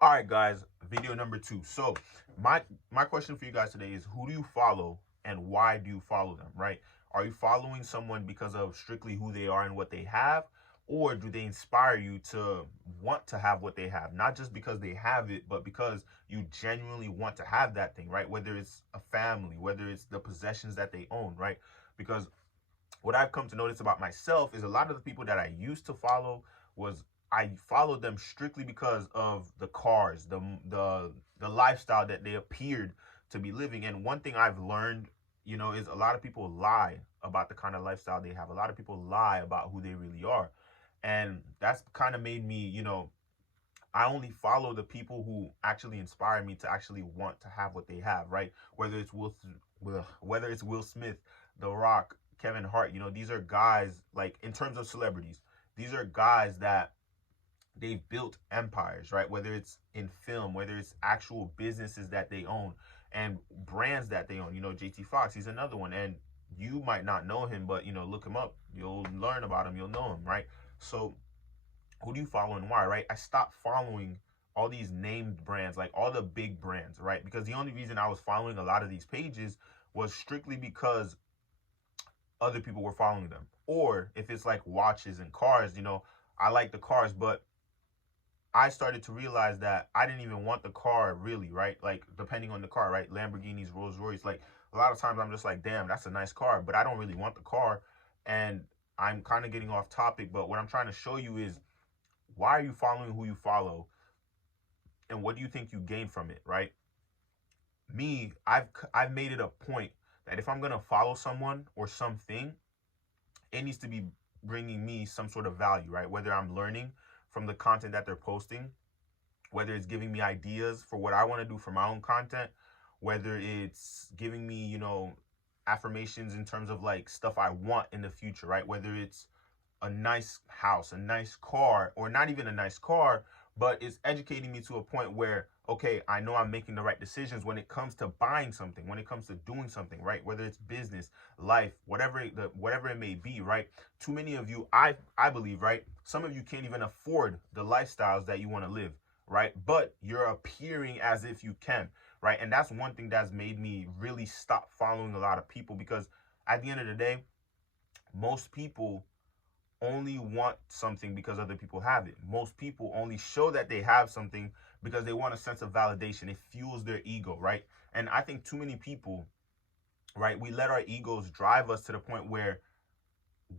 All right, guys, video number 2. So my question for you guys today is, who do you follow and why do you follow them, right? Are you following someone because of strictly who they are and what they have, or do they inspire you to want to have what they have? Not just because they have it, but because you genuinely want to have that thing, right? Whether it's a family, whether it's the possessions that they own, right? Because what I've come to notice about myself is a lot of the people that I used to follow was I followed them strictly because of the cars, the lifestyle that they appeared to be living. And one thing I've learned, is a lot of people lie about the kind of lifestyle they have. A lot of people lie about who they really are. And that's kind of made me, I only follow the people who actually inspire me to actually want to have what they have, right? Whether it's Will Smith, The Rock, Kevin Hart, these are guys, like, in terms of celebrities, these are guys that they've built empires, right? Whether it's in film, whether it's actual businesses that they own and brands that they own. JT Fox, he's another one. And you might not know him, but look him up. You'll learn about him, you'll know him, right? So who do you follow and why, right? I stopped following all these named brands, like all the big brands, right? Because the only reason I was following a lot of these pages was strictly because other people were following them. Or if it's like watches and cars, I like the cars, but I started to realize that I didn't even want the car really, right? Like, depending on the car, right? Lamborghinis, Rolls Royce, like, a lot of times I'm just like, damn, that's a nice car, but I don't really want the car. And I'm kind of getting off topic, but what I'm trying to show you is, why are you following who you follow, and what do you think you gain from it, right? Me, I've made it a point that if I'm going to follow someone or something, it needs to be bringing me some sort of value, right? Whether I'm learning from the content that they're posting, whether it's giving me ideas for what I want to do for my own content, whether it's giving me, affirmations in terms of like stuff I want in the future, right? Whether it's a nice house, a nice car, or not even a nice car, but it's educating me to a point where, okay, I know I'm making the right decisions when it comes to buying something, when it comes to doing something, right? Whether it's business, life, whatever it may be, right? Too many of you, I believe, right? Some of you can't even afford the lifestyles that you want to live, right? But you're appearing as if you can, right? And that's one thing that's made me really stop following a lot of people, because at the end of the day, most people only want something because other people have it. Most people only show that they have something because they want a sense of validation. It fuels their ego, right? And I think too many people, right, we let our egos drive us to the point where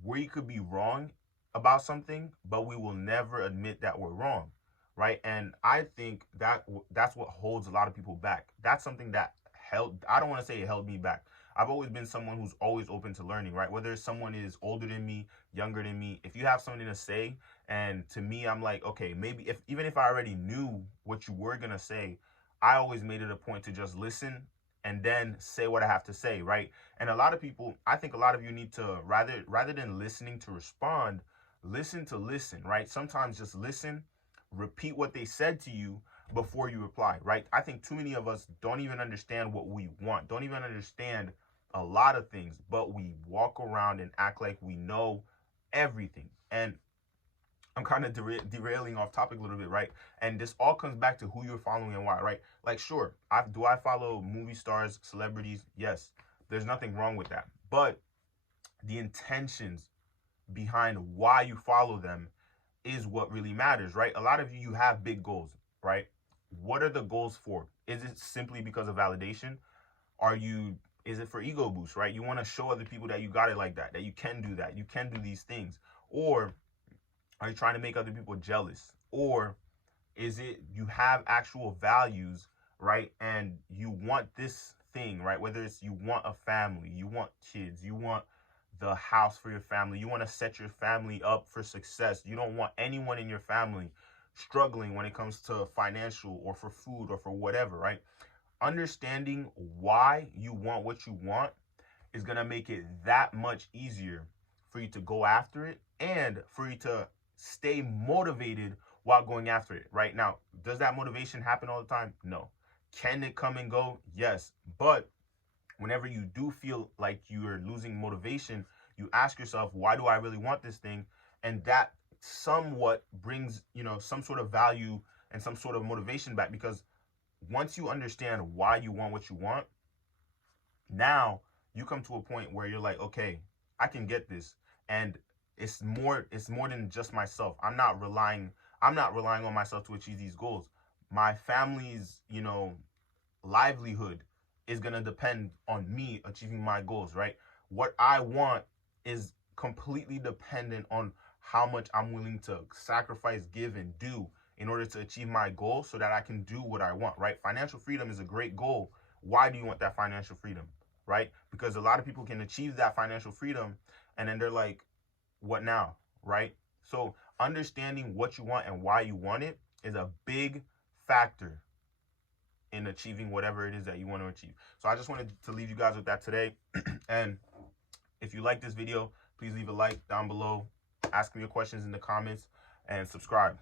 we could be wrong about something, but we will never admit that we're wrong, right? And I think that's what holds a lot of people back. That's something that held, I don't want to say it held me back. I've always been someone who's always open to learning, right? Whether someone is older than me, younger than me, if you have something to say, and to me, I'm like, okay, maybe if even if I already knew what you were gonna say, I always made it a point to just listen and then say what I have to say, right? And a lot of people, I think a lot of you need to, rather than listening to respond, listen to listen, right? Sometimes just listen, repeat what they said to you before you reply, right? I think too many of us don't even understand what we want, don't even understand a lot of things, but we walk around and act like we know everything. And I'm kind of derailing off topic a little bit, right? And this all comes back to who you're following and why, right? Like, sure, I follow movie stars, celebrities? Yes, there's nothing wrong with that. But the intentions behind why you follow them is what really matters, right? A lot of you have big goals, right? What are the goals for? Is it simply because of validation? Is it for ego boost, right? You want to show other people that you got it like that you can do that, you can do these things. Or are you trying to make other people jealous? Or is it you have actual values, right? And you want this thing, right? Whether it's you want a family, you want kids, you want the house for your family, you want to set your family up for success. You don't want anyone in your family struggling when it comes to financial or for food or for whatever, right? Understanding why you want what you want is going to make it that much easier for you to go after it and for you to stay motivated while going after it. Right now, does that motivation happen all the time? No. Can it come and go? Yes. But whenever you do feel like you're losing motivation, you ask yourself, why do I really want this thing? And that somewhat brings, some sort of value and some sort of motivation back, because once you understand why you want what you want, now you come to a point where you're like, okay, I can get this. And it's more than just myself. I'm not relying on myself to achieve these goals. My family's, livelihood is going to depend on me achieving my goals, right? What I want is completely dependent on how much I'm willing to sacrifice, give, and do in order to achieve my goal, so that I can do what I want, right? Financial freedom is a great goal. Why do you want that financial freedom, right? Because a lot of people can achieve that financial freedom and then they're like, what now, right? So understanding what you want and why you want it is a big factor in achieving whatever it is that you want to achieve. So I just wanted to leave you guys with that today. And if you like this video, please leave a like down below, ask me your questions in the comments, and subscribe.